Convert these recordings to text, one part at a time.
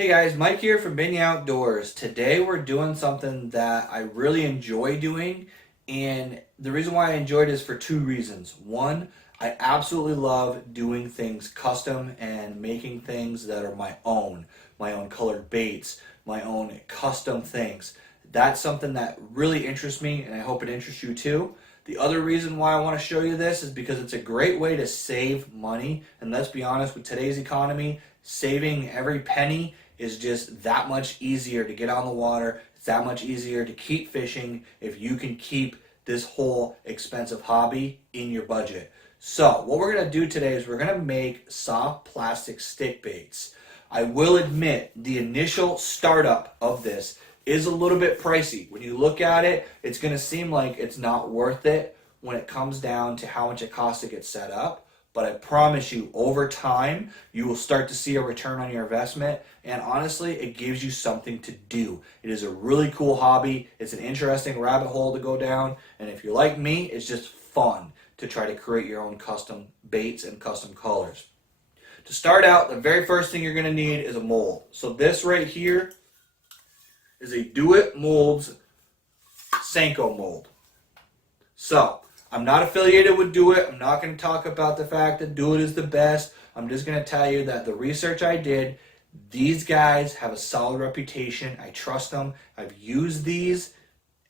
Hey guys, Mike here from Binya Outdoors. Today we're doing something that I really enjoy doing, and the reason why I enjoy it is for two reasons. One, I absolutely love doing things custom and making things that are my own colored baits, my own custom things. That's something that really interests me, and I hope it interests you too. The other reason why I want to show you this is because it's a great way to save money, and let's be honest, with today's economy, saving every penny is just that much easier to get on the water. It's that much easier to keep fishing if you can keep this whole expensive hobby in your budget. So what we're going to do today is we're going to make soft plastic stick baits. I will admit the initial startup of this is a little bit pricey. When you look at it, it's going to seem like it's not worth it when it comes down to how much it costs to get set up. But I promise you, over time, you will start to see a return on your investment. And honestly, it gives you something to do. It is a really cool hobby. It's an interesting rabbit hole to go down. And if you're like me, it's just fun to try to create your own custom baits and custom colors. To start out, the very first thing you're going to need is a mold. So this right here is a Do It Molds Senko mold. So I'm not affiliated with Do It. I'm not going to talk about the fact that Do It is the best. I'm just going to tell you that the research I did, these guys have a solid reputation. I trust them. I've used these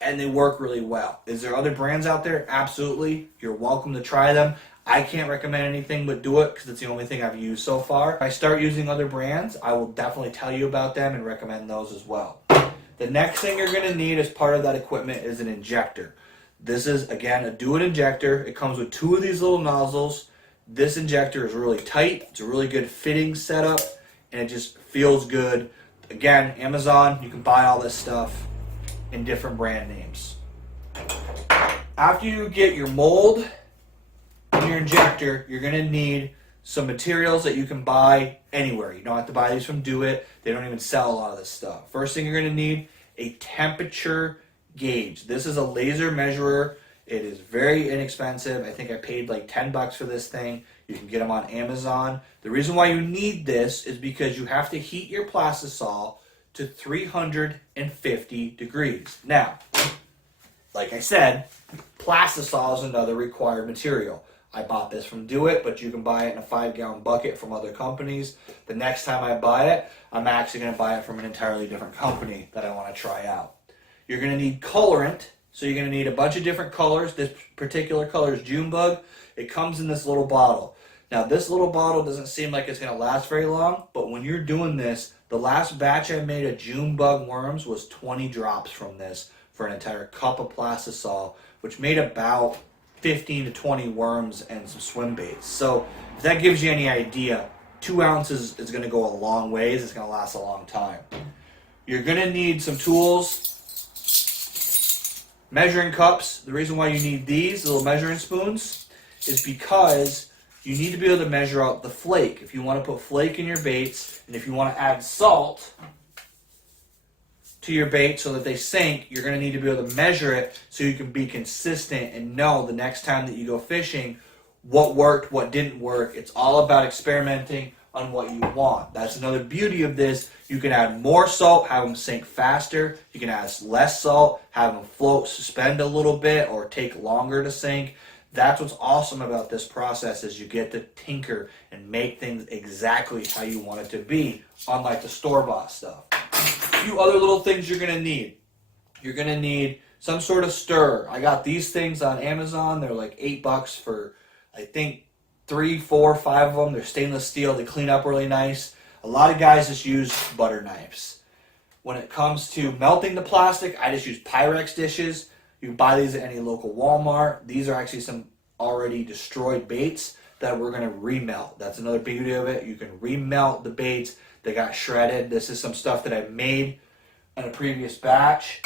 and they work really well. Is there other brands out there? Absolutely. You're welcome to try them. I can't recommend anything but Do It because it's the only thing I've used so far. If I start using other brands, I will definitely tell you about them and recommend those as well. The next thing you're going to need as part of that equipment is an injector. This is, again, a Do It injector. It comes with two of these little nozzles. This injector is really tight. It's a really good fitting setup, and it just feels good. Again, Amazon, you can buy all this stuff in different brand names. After you get your mold and your injector, you're going to need some materials that you can buy anywhere. You don't have to buy these from Do It. They don't even sell a lot of this stuff. First thing you're going to need, a temperature gauge. This is a laser measurer. It is very inexpensive. I think I paid like $10 for this thing. You can get them on Amazon. The reason why you need this is because you have to heat your plastisol to 350 degrees. Now, like I said, plastisol is another required material. I bought this from Do It, but you can buy it in a 5-gallon bucket from other companies. The next time I buy it, I'm actually going to buy it from an entirely different company that I want to try out. You're going to need colorant, so you're going to need a bunch of different colors. This particular color is Junebug. It comes in this little bottle. Now, this little bottle doesn't seem like it's going to last very long, but when you're doing this, the last batch I made of Junebug worms was 20 drops from this for an entire cup of plastisol, which made about 15 to 20 worms and some swim baits. So if that gives you any idea, 2 ounces is going to go a long ways. It's going to last a long time. You're going to need some tools. Measuring cups. The reason why you need these little measuring spoons is because you need to be able to measure out the flake. If you want to put flake in your baits, and if you want to add salt to your bait so that they sink, you're going to need to be able to measure it so you can be consistent and know the next time that you go fishing what worked, what didn't work. It's all about experimenting on what you want. That's another beauty of this. You can add more salt, have them sink faster. You can add less salt, have them float, suspend a little bit, or take longer to sink. That's what's awesome about this process is you get to tinker and make things exactly how you want it to be, unlike the store-bought stuff. A few other little things you're going to need. You're going to need some sort of stir. I got these things on Amazon. They're like $8 for, I think, 3, 4, 5 of them. They're stainless steel. They clean up really nice. A lot of guys just use butter knives. When it comes to melting the plastic, I just use Pyrex dishes. You can buy these at any local Walmart. These are actually some already destroyed baits that we're going to remelt. That's another beauty of it. You can remelt the baits that got shredded. This is some stuff that I made in a previous batch.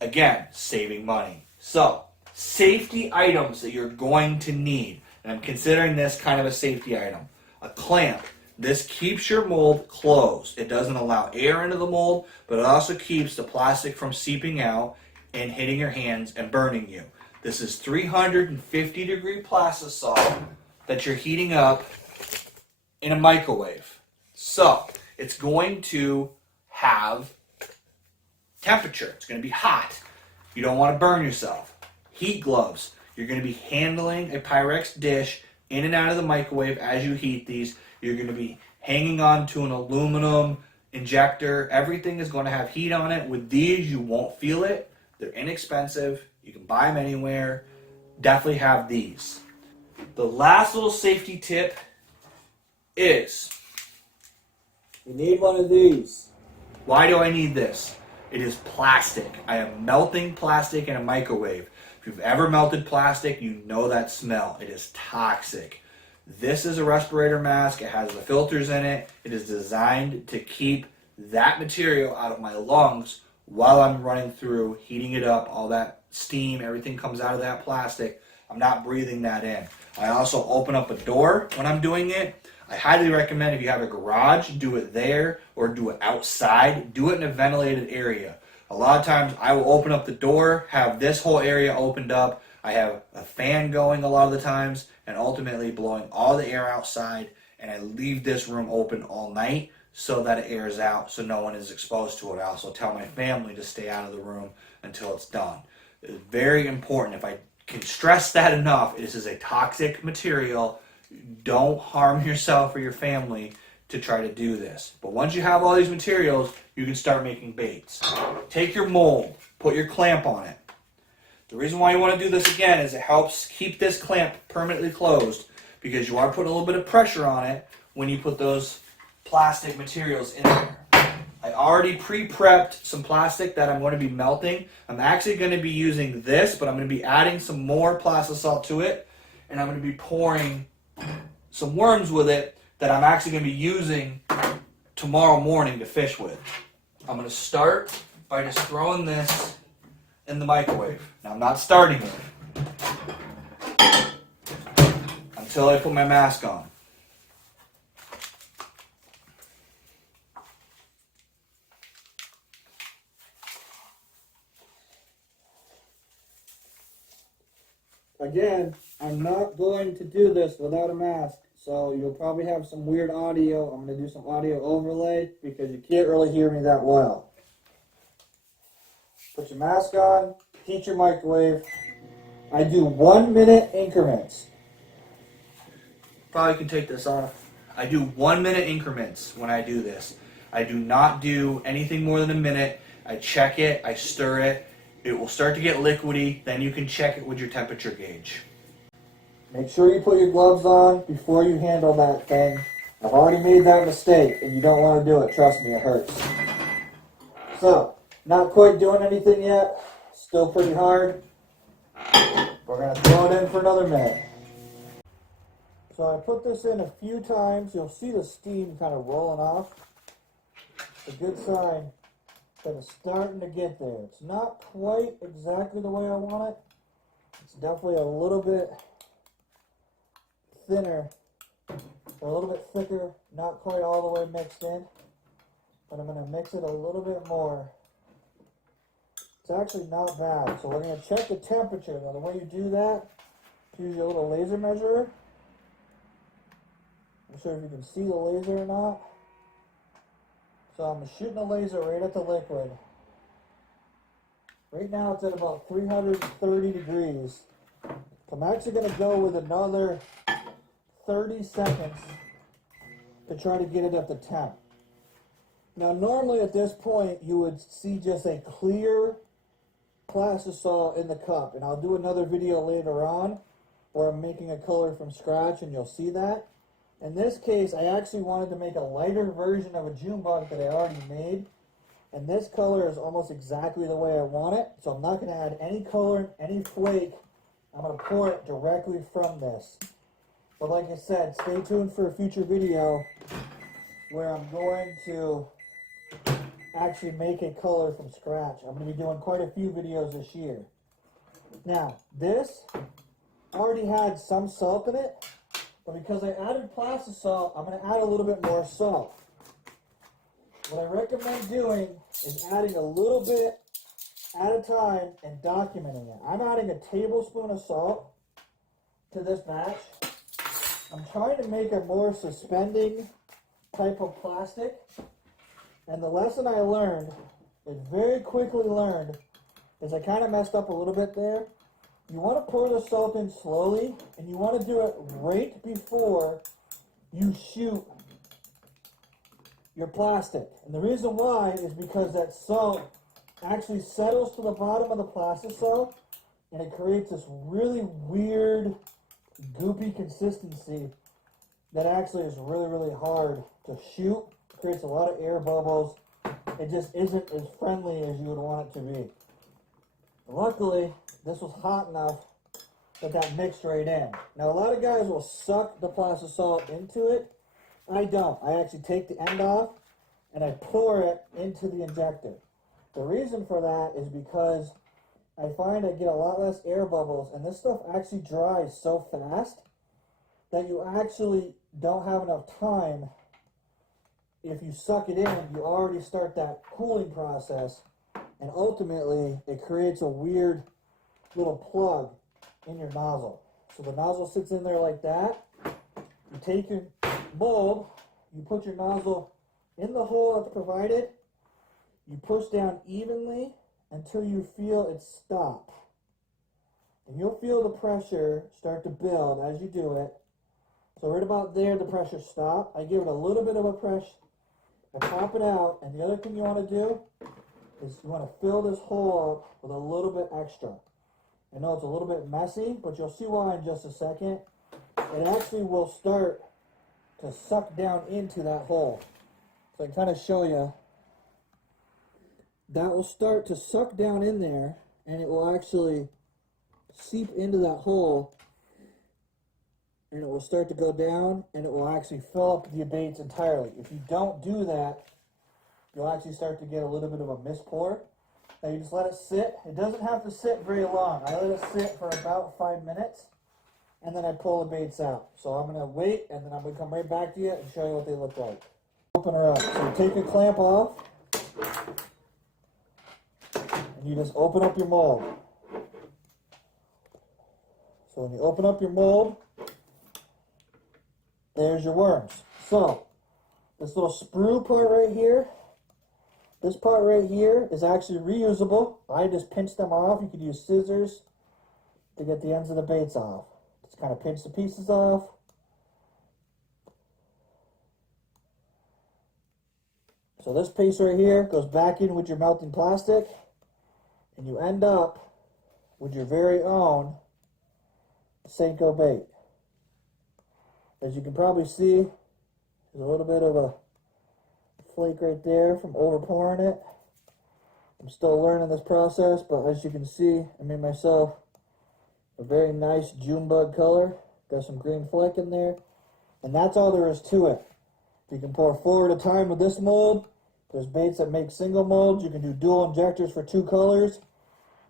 Again, saving money. So, safety items that you're going to need. And I'm considering this kind of a safety item. A clamp. This keeps your mold closed. It doesn't allow air into the mold, but it also keeps the plastic from seeping out and hitting your hands and burning you. This is 350 degree plastisol that you're heating up in a microwave. So, it's going to have temperature. It's going to be hot. You don't want to burn yourself. Heat gloves. You're going to be handling a Pyrex dish in and out of the microwave as you heat these. You're going to be hanging on to an aluminum injector. Everything is going to have heat on it. With these, you won't feel it. They're inexpensive. You can buy them anywhere. Definitely have these. The last little safety tip is you need one of these. Why do I need this? It is plastic. I am melting plastic in a microwave. If you've ever melted plastic, you know that smell. It is toxic. This is a respirator mask. It has the filters in it. It is designed to keep that material out of my lungs while I'm running through, heating it up, all that steam, everything comes out of that plastic. I'm not breathing that in. I also open up a door when I'm doing it. I highly recommend if you have a garage, do it there or do it outside. Do it in a ventilated area. A lot of times I will open up the door, have this whole area opened up. I have a fan going a lot of the times and ultimately blowing all the air outside, and I leave this room open all night so that it airs out so no one is exposed to it. I also tell my family to stay out of the room until it's done. It's very important. If I can stress that enough, this is a toxic material. Don't harm yourself or your family to try to do this. But once you have all these materials, you can start making baits. Take your mold, put your clamp on it. The reason why you want to do this again is it helps keep this clamp permanently closed, because you are putting a little bit of pressure on it when you put those plastic materials in there. I already pre-prepped some plastic that I'm going to be melting. I'm actually going to be using this, but I'm going to be adding some more Plastisol to it, and I'm going to be pouring some worms with it that I'm actually going to be using tomorrow morning to fish with. I'm going to start by just throwing this in the microwave. Now I'm not starting it until I put my mask on. Again, I'm not going to do this without a mask, so you'll probably have some weird audio. I'm going to do some audio overlay because you can't really hear me that well. Put your mask on, heat your microwave. I do 1 minute increments. Probably can take this off. I do 1 minute increments when I do this. I do not do anything more than a minute. I check it, I stir it. It will start to get liquidy, then you can check it with your temperature gauge. Make sure you put your gloves on before you handle that thing. I've already made that mistake, and you don't want to do it. Trust me, it hurts. So, not quite doing anything yet. Still pretty hard. We're going to throw it in for another minute. So I put this in a few times. You'll see the steam kind of rolling off. It's a good sign that it's starting to get there. It's not quite exactly the way I want it. It's definitely a little bit thinner, or a little bit thicker, not quite all the way mixed in, but I'm going to mix it a little bit more. It's actually not bad. So we're going to check the temperature. Now the way you do that, use your little laser measurer. I'm not sure if you can see the laser or not. So I'm shooting a laser right at the liquid. Right now it's at about 330 degrees. I'm actually going to go with another 30 seconds to try to get it at the temp. Now normally at this point you would see just a clear Plastisol in the cup, and I'll do another video later on where I'm making a color from scratch and you'll see that. In this case I actually wanted to make a lighter version of a June bug that I already made, and this color is almost exactly the way I want it, so I'm not going to add any color, any flake. I'm going to pour it directly from this. But like I said, stay tuned for a future video where I'm going to actually make a color from scratch. I'm going to be doing quite a few videos this year. Now, this already had some salt in it, but because I added Plastisol, I'm going to add a little bit more salt. What I recommend doing is adding a little bit at a time and documenting it. I'm adding a tablespoon of salt to this batch. I'm trying to make a more suspending type of plastic. And the lesson I learned, very quickly learned, is I kind of messed up a little bit there. You want to pour the salt in slowly, and you want to do it right before you shoot your plastic. And the reason why is because that salt actually settles to the bottom of the plastic salt, and it creates this really weird, goopy consistency that actually is really, really hard to shoot. It creates a lot of air bubbles. It just isn't as friendly as you would want it to be. Luckily, this was hot enough that mixed right in. Now, a lot of guys will suck the plastic salt into it. I don't. I actually take the end off and I pour it into the injector. The reason for that is because I find I get a lot less air bubbles, and this stuff actually dries so fast that you actually don't have enough time. If you suck it in, you already start that cooling process, and ultimately it creates a weird little plug in your nozzle. So the nozzle sits in there like that. You take your mold, you put your nozzle in the hole that's provided, you push down evenly until you feel it stop. And you'll feel the pressure start to build as you do it. So right about there, the pressure stopped. I give it a little bit of a press. I pop it out, and the other thing you want to do is you want to fill this hole up with a little bit extra. I know it's a little bit messy, but you'll see why in just a second. It actually will start to suck down into that hole. So I can kind of show you. That will start to suck down in there, and it will actually seep into that hole, and it will start to go down, and it will actually fill up the baits entirely. If you don't do that, you'll actually start to get a little bit of a mist pour. Now you just let it sit. It doesn't have to sit very long. I let it sit for about 5 minutes, and then I pull the baits out. So I'm going to wait, and then I'm going to come right back to you and show you what they look like. Open her up. So take your clamp off, and you just open up your mold. So when you open up your mold, there's your worms. So this little sprue part right here, this part right here is actually reusable. I just pinch them off. You could use scissors to get the ends of the baits off. Just kind of pinch the pieces off. So this piece right here goes back in with your melting plastic, and you end up with your very own Senko bait. As you can probably see, there's a little bit of a flake right there from over pouring it. I'm still learning this process, but as you can see, I made myself a very nice June bug color. Got some green fleck in there, and that's all there is to it. You can pour 4 at a time with this mold. There's baits that make single molds. You can do dual injectors for 2 colors.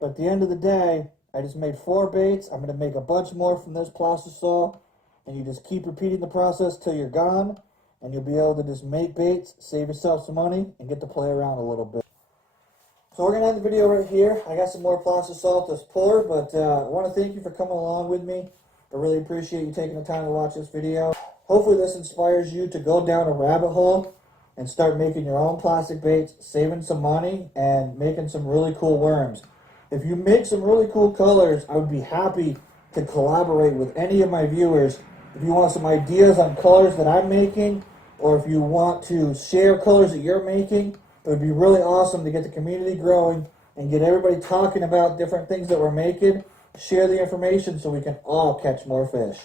But at the end of the day, I just made 4 baits. I'm going to make a bunch more from this Plastisol. And you just keep repeating the process till you're gone. And you'll be able to just make baits, save yourself some money, and get to play around a little bit. So we're going to end the video right here. I got some more Plastisol to pour, but I want to thank you for coming along with me. I really appreciate you taking the time to watch this video. Hopefully this inspires you to go down a rabbit hole and start making your own plastic baits, saving some money, and making some really cool worms. If you make some really cool colors, I would be happy to collaborate with any of my viewers. If you want some ideas on colors that I'm making, or if you want to share colors that you're making, it would be really awesome to get the community growing and get everybody talking about different things that we're making. Share the information so we can all catch more fish.